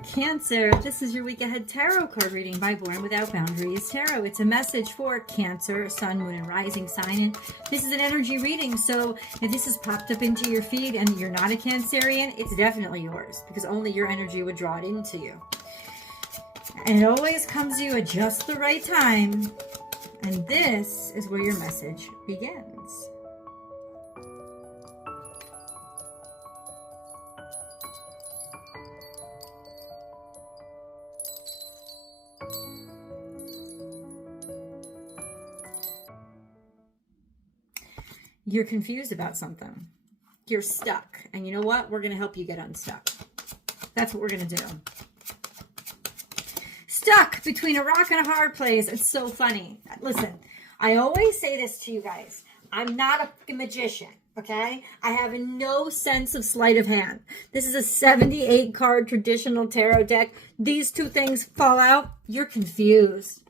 Cancer, this is your week ahead tarot card reading by Born Without Boundaries Tarot. It's a message for Cancer, Sun, Moon, and Rising sign. And this is an energy reading, so if this has popped up into your feed and you're not a Cancerian, it's definitely yours, because only your energy would draw it into you. And it always comes to you at just the right time. And this is where your message begins. You're confused about something. You're stuck. And you know what? We're going to help you get unstuck. That's what we're going to do. Stuck between a rock and a hard place. It's so funny. Listen, I always say this to you guys. I'm not a magician, okay? I have no sense of sleight of hand. This is a 78 card traditional tarot deck. These two things fall out. You're confused.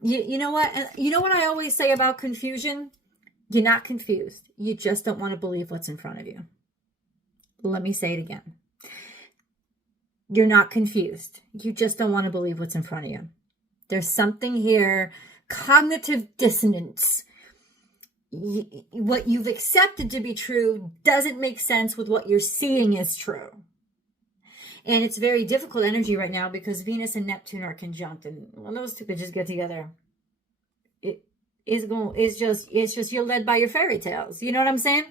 You know what? You know what I always say about confusion? You're not confused. You just don't want to believe what's in front of you. Let me say it again. You're not confused. You just don't want to believe what's in front of you. There's something here, cognitive dissonance. What you've accepted to be true doesn't make sense with what you're seeing is true. And it's very difficult energy right now because Venus and Neptune are conjunct. And when those two could just get together, it's just you're led by your fairy tales. You know what I'm saying?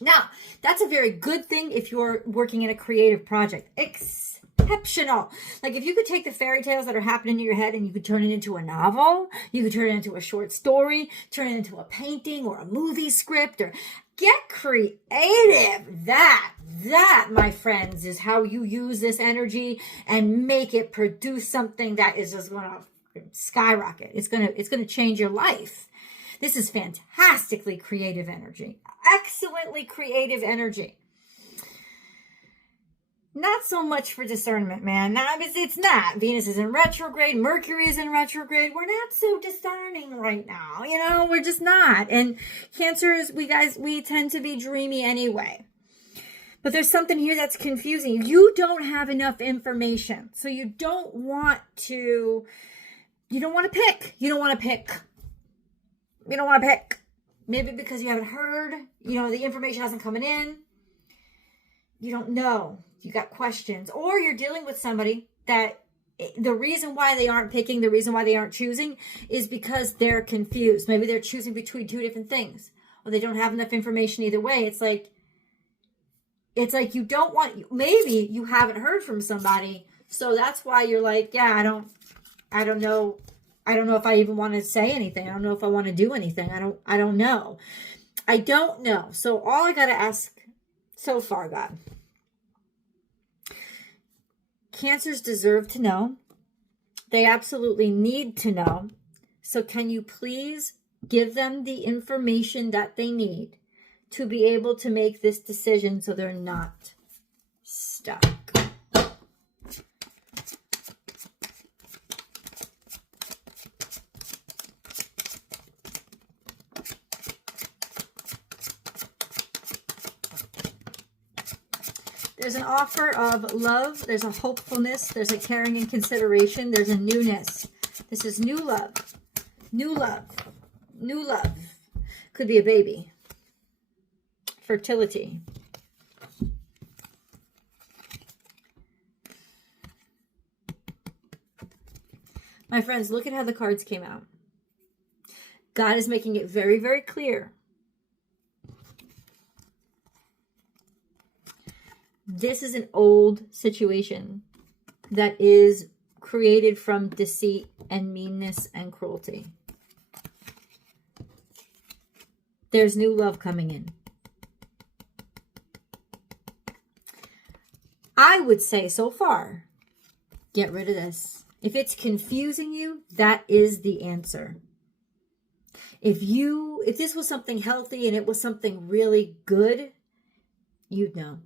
Now, that's a very good thing if you're working in a creative project. Exceptional. Like if you could take the fairy tales that are happening in your head and you could turn it into a novel, you could turn it into a short story, turn it into a painting or a movie script, or get creative. That, my friends, is how you use this energy and make it produce something that is just going to skyrocket. It's gonna change your life. This is fantastically creative energy. Excellently creative energy. Not so much for discernment, man. It's not. Venus is in retrograde. Mercury is in retrograde. We're not so discerning right now. You know, we're just not. And Cancers, we tend to be dreamy anyway. But there's something here that's confusing. You don't have enough information. So you don't want to pick. You don't want to pick. Maybe because you haven't heard, the information hasn't coming in. You don't know. You got questions. Or you're dealing with somebody that the reason why they aren't picking, the reason why they aren't choosing is because they're confused. Maybe they're choosing between two different things. Or they don't have enough information either way. It's like you don't want, maybe you haven't heard from somebody. So that's why you're like, yeah, I don't know. I don't know if I even want to say anything. I don't know if I want to do anything. I don't know. I don't know. So all I got to ask so far, God. Cancers deserve to know. They absolutely need to know. So can you please give them the information that they need to be able to make this decision so they're not stuck? There's an offer of love. There's a hopefulness. There's a caring and consideration. There's a newness. This is new love. New love. New love. Could be a baby. Fertility. My friends, look at how the cards came out. God is making it very, very clear. This is an old situation that is created from deceit and meanness and cruelty. There's new love coming in. I would say so far, get rid of this. If it's confusing you, that is the answer. If this was something healthy and it was something really good, you'd know.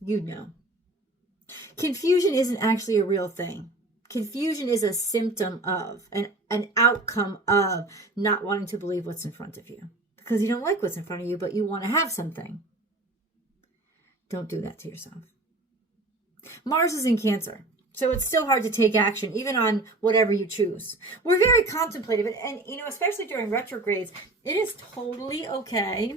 You'd know. Confusion isn't actually a real thing. Confusion is a symptom of, an outcome of not wanting to believe what's in front of you. Because you don't like what's in front of you, but you want to have something. Don't do that to yourself. Mars is in Cancer. So it's still hard to take action, even on whatever you choose. We're very contemplative. And especially during retrogrades, it is totally okay.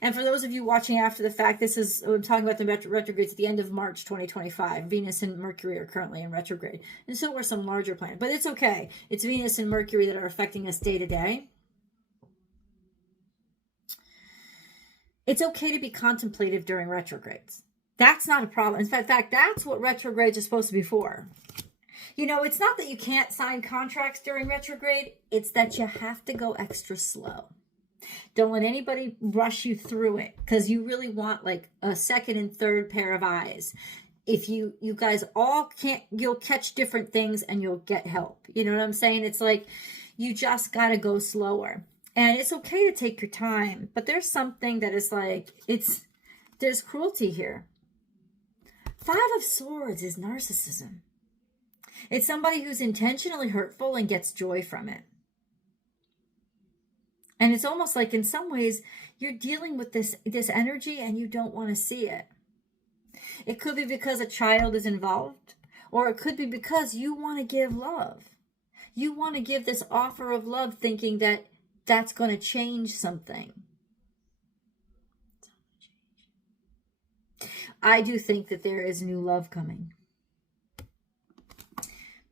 And for those of you watching after the fact, I'm talking about the retrogrades at the end of March 2025. Venus and Mercury are currently in retrograde. And so are some larger planets. But it's okay. It's Venus and Mercury that are affecting us day to day. It's okay to be contemplative during retrogrades. That's not a problem. In fact, that's what retrogrades are supposed to be for. It's not that you can't sign contracts during retrograde. It's that you have to go extra slow. Don't let anybody rush you through it, because you really want like a second and third pair of eyes. If you guys all can't, you'll catch different things and you'll get help. You know what I'm saying? It's like you just got to go slower. And it's okay to take your time, but there's something that is like, there's cruelty here. 5 of Swords is narcissism. It's somebody who's intentionally hurtful and gets joy from it. And it's almost like in some ways you're dealing with this energy and you don't want to see it. It could be because a child is involved, or it could be because you want to give love. You want to give this offer of love thinking that that's going to change something. I do think that there is new love coming.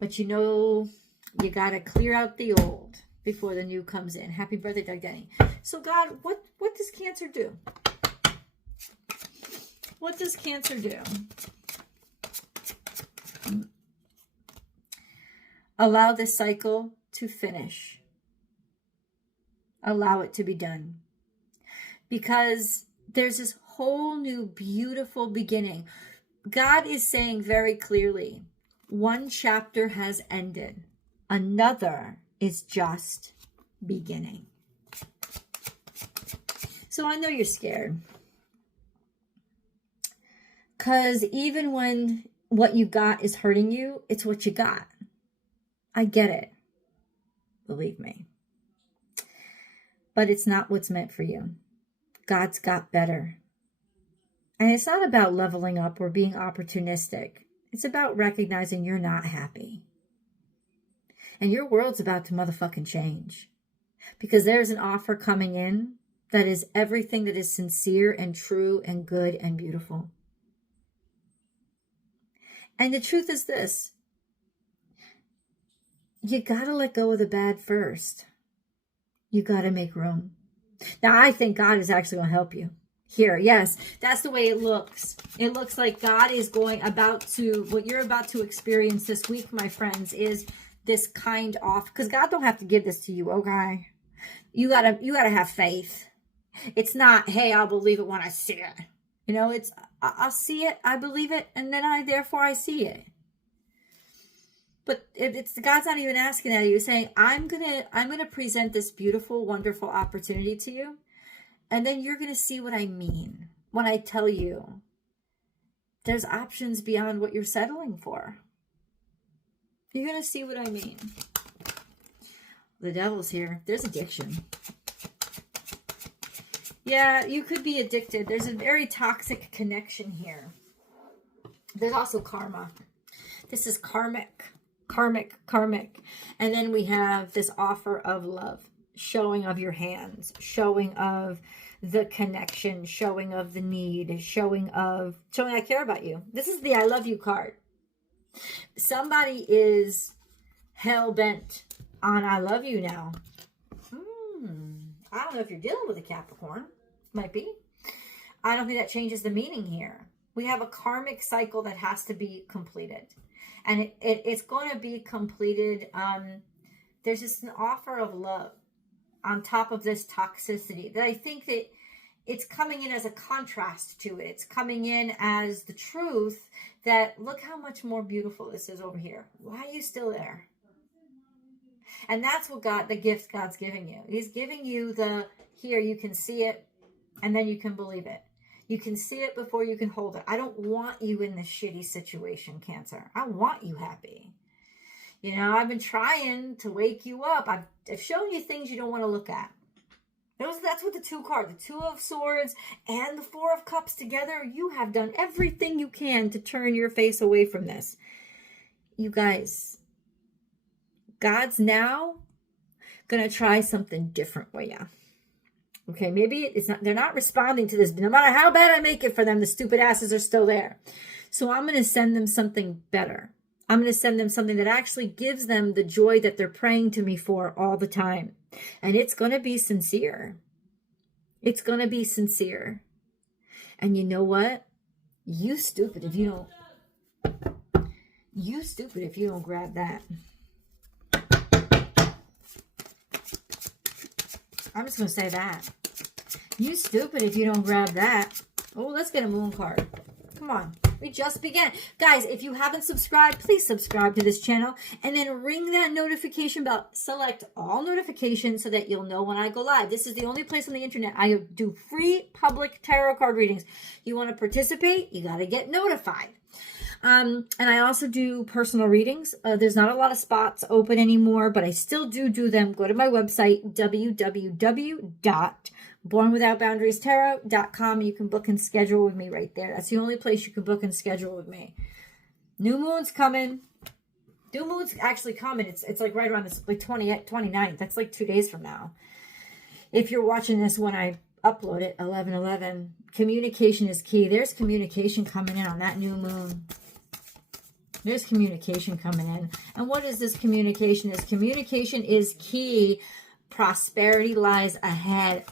But you got to clear out the old before the new comes in. Happy birthday, Doug Denny. So God, what does Cancer do? What does Cancer do? Allow this cycle to finish. Allow it to be done. Because there's this whole new beautiful beginning. God is saying very clearly, one chapter has ended. Another is just beginning. So I know you're scared. Because even when what you got is hurting you, it's what you got. I get it. Believe me. But it's not what's meant for you. God's got better. And it's not about leveling up or being opportunistic. It's about recognizing you're not happy. And your world's about to motherfucking change. Because there's an offer coming in that is everything that is sincere and true and good and beautiful. And the truth is this. You got to let go of the bad first. You got to make room. Now, I think God is actually going to help you. Here, yes, that's the way it looks. It looks like God is what you're about to experience this week, my friends, is this kind off. Because God don't have to give this to you, okay? You gotta have faith. It's not, hey, I'll believe it when I see it. It's, I'll see it, I believe it, and then therefore I see it. But it's God's not even asking that. He was saying, I'm gonna present this beautiful, wonderful opportunity to you. And then you're going to see what I mean when I tell you there's options beyond what you're settling for. You're going to see what I mean. The devil's here. There's addiction. Yeah, you could be addicted. There's a very toxic connection here. There's also karma. This is karmic. And then we have this offer of love. Showing of your hands, showing of the connection, showing of the need, showing I care about you. This is the I love you card. Somebody is hell-bent on I love you now. I don't know if you're dealing with a Capricorn. Might be. I don't think that changes the meaning here. We have a karmic cycle that has to be completed. And it's going to be completed. There's just an offer of love on top of this toxicity that I think that it's coming in as a contrast to it. It's coming in as the truth that look how much more beautiful this is over here. Why are you still there? And that's what the gift God's giving you. He's giving you here you can see it and then you can believe it. You can see it before you can hold it. I don't want you in this shitty situation, Cancer. I want you happy. I've been trying to wake you up. I've shown you things you don't want to look at. That's what the two card, the Two of Swords and the Four of Cups together. You have done everything you can to turn your face away from this. You guys, God's now gonna try something different with you. Okay, maybe it's not, they're not responding to this. No matter how bad I make it for them, the stupid asses are still there. So I'm gonna send them something better. I'm going to send them something that actually gives them the joy that they're praying to me for all the time. And it's going to be sincere. It's going to be sincere. And you know what? You stupid if you don't grab that. I'm just going to say that. You stupid if you don't grab that. Oh, let's get a moon card. Come on. We just began. Guys, if you haven't subscribed, please subscribe to this channel and then ring that notification bell. Select all notifications so that you'll know when I go live. This is the only place on the internet I do free public tarot card readings. You want to participate? You got to get notified. And I also do personal readings. There's not a lot of spots open anymore, but I still do them. Go to my website, www.bornwithoutboundariestarot.com. You can book and schedule with me right there. That's the only place you can book and schedule with me. New moon's coming. New moon's actually coming. It's like right around this, like 29th. That's like 2 days from now. If you're watching this when I upload it, 11/11, communication is key. There's communication coming in on that new moon. There's communication coming in. And what is this communication? This communication is key. Prosperity lies ahead.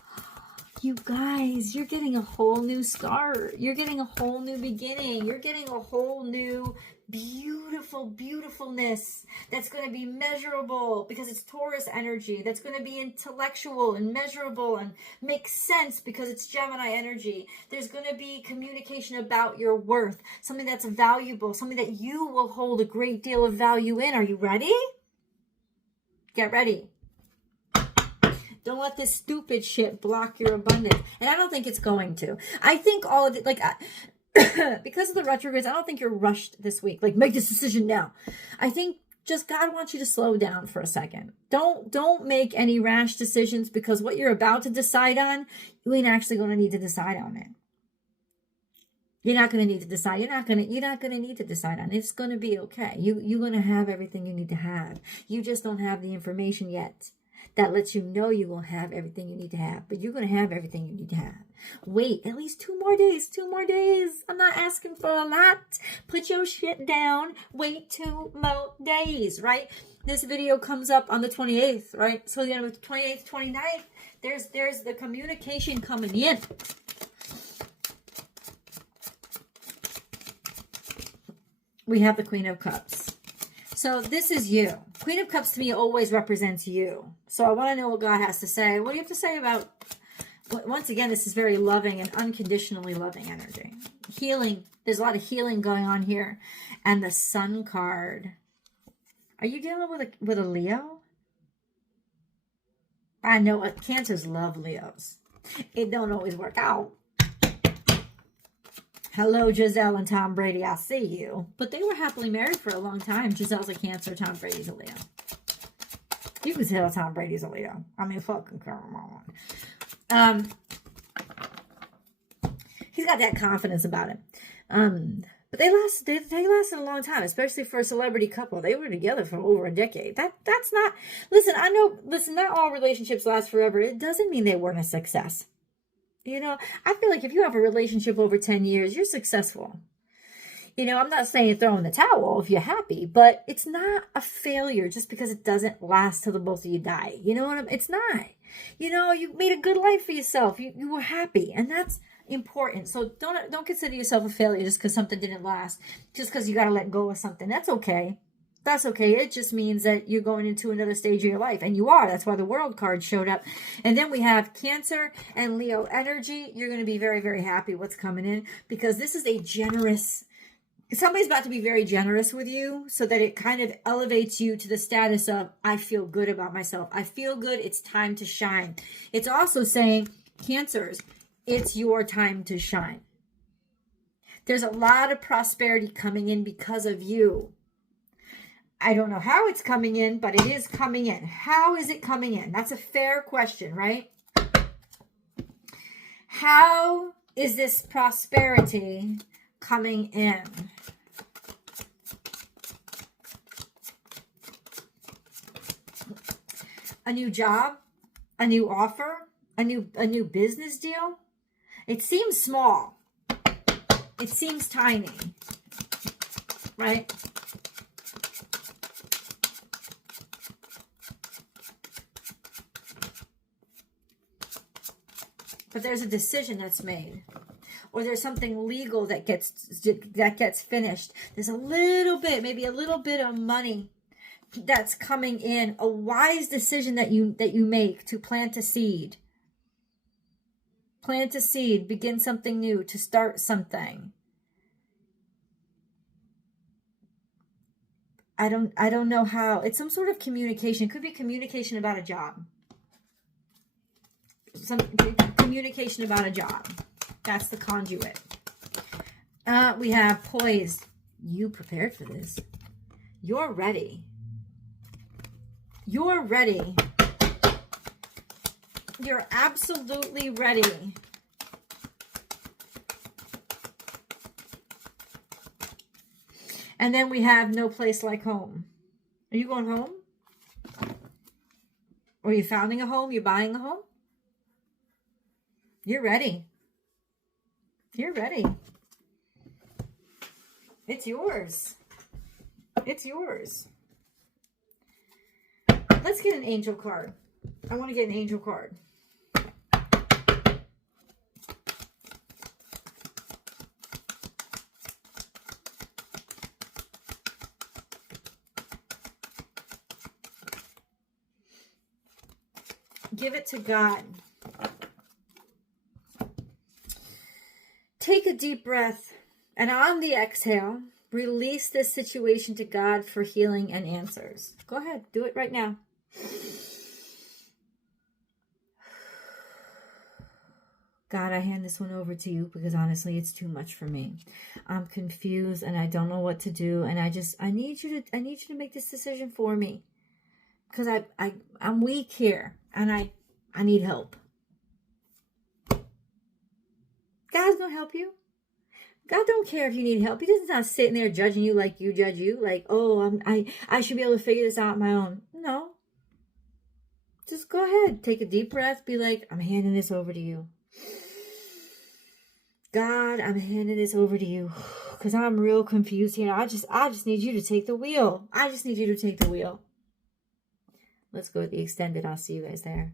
You guys, you're getting a whole new start. You're getting a whole new beginning. You're getting a whole new beautifulness that's going to be measurable because it's Taurus energy. That's going to be intellectual and measurable and make sense because it's Gemini energy. There's going to be communication about your worth, something that's valuable, something that you will hold a great deal of value in. Are you ready? Get ready. Don't let this stupid shit block your abundance. And I don't think it's going to. I think all of it, like, because of the retrogrades, I don't think you're rushed this week. Like, make this decision now. I think just God wants you to slow down for a second. Don't make any rash decisions because what you're about to decide on, you ain't actually going to need to decide on it. You're not going to need to decide. You're not going to need to decide on it. It's going to be okay. You're going to have everything you need to have. You just don't have the information yet that lets you know you will have everything you need to have. But you're going to have everything you need to have. Wait at least 2 more days. 2 more days. I'm not asking for a lot. Put your shit down. Wait 2 more days, right? This video comes up on the 28th, right? So the 28th, 29th, there's the communication coming in. We have the Queen of Cups. So this is you. Queen of Cups to me always represents you. So I want to know what God has to say. What do you have to say about, once again, this is very loving and unconditionally loving energy. Healing. There's a lot of healing going on here. And the Sun card. Are you dealing with a Leo? I know what Cancers love Leos. It don't always work out. Hello, Giselle and Tom Brady. I see you. But they were happily married for a long time. Giselle's a Cancer. Tom Brady's a Leo. You can tell Tom Brady's a Leo. I mean, fucking come on. He's got that confidence about him. But they lasted a long time, especially for a celebrity couple. They were together for over a decade. That's not, listen, I know, not all relationships last forever. It doesn't mean they weren't a success. You know, I feel like if you have a relationship over 10 years, you're successful. You know, I'm not saying throw in the towel if you're happy, but it's not a failure just because it doesn't last till the both of you die. You know what I mean? It's not. You know, you made a good life for yourself. You were happy, and that's important. So don't consider yourself a failure just because something didn't last, just because you got to let go of something. That's okay. That's okay. It just means that you're going into another stage of your life. And you are. That's why the World card showed up. And then we have Cancer and Leo energy. You're going to be very, very happy what's coming in. Because this is a generous... Somebody's about to be very generous with you. So that it kind of elevates you to the status of, I feel good about myself. I feel good. It's time to shine. It's also saying, Cancers, it's your time to shine. There's a lot of prosperity coming in because of you. I don't know how it's coming in, but it is coming in. How is it coming in? That's a fair question, right? How is this prosperity coming in? A new job, a new offer, a new business deal. It seems small. It seems tiny, right? But there's a decision that's made, or there's something legal that gets finished. There's a little bit, maybe a little bit of money that's coming in. A wise decision that you make to plant a seed. Plant a seed, begin something new, to start something. I don't know how. It's some sort of communication. It could be communication about a job. Some communication about a job. That's the conduit. We have poised. You prepared for this. You're ready. You're ready. You're absolutely ready. And then we have no place like home. Are you going home? Or are you founding a home? You're buying a home? You're ready. You're ready. It's yours. It's yours. Let's get an angel card. I want to get an angel card. Give it to God. Take a deep breath, and on the exhale, release this situation to God for healing and answers. Go ahead, do it right now. God, I hand this one over to you because honestly, it's too much for me. I'm confused and I don't know what to do, and I need you to make this decision for me because I'm weak here and I need help. God's gonna help you. God don't care if you need help. He doesn't not sitting there judging you like you judge you. Like, oh, I should be able to figure this out on my own. No. Just go ahead. Take a deep breath. Be like, I'm handing this over to you. God, I'm handing this over to you. Because I'm real confused here. I just need you to take the wheel. I just need you to take the wheel. Let's go with the extended. I'll see you guys there.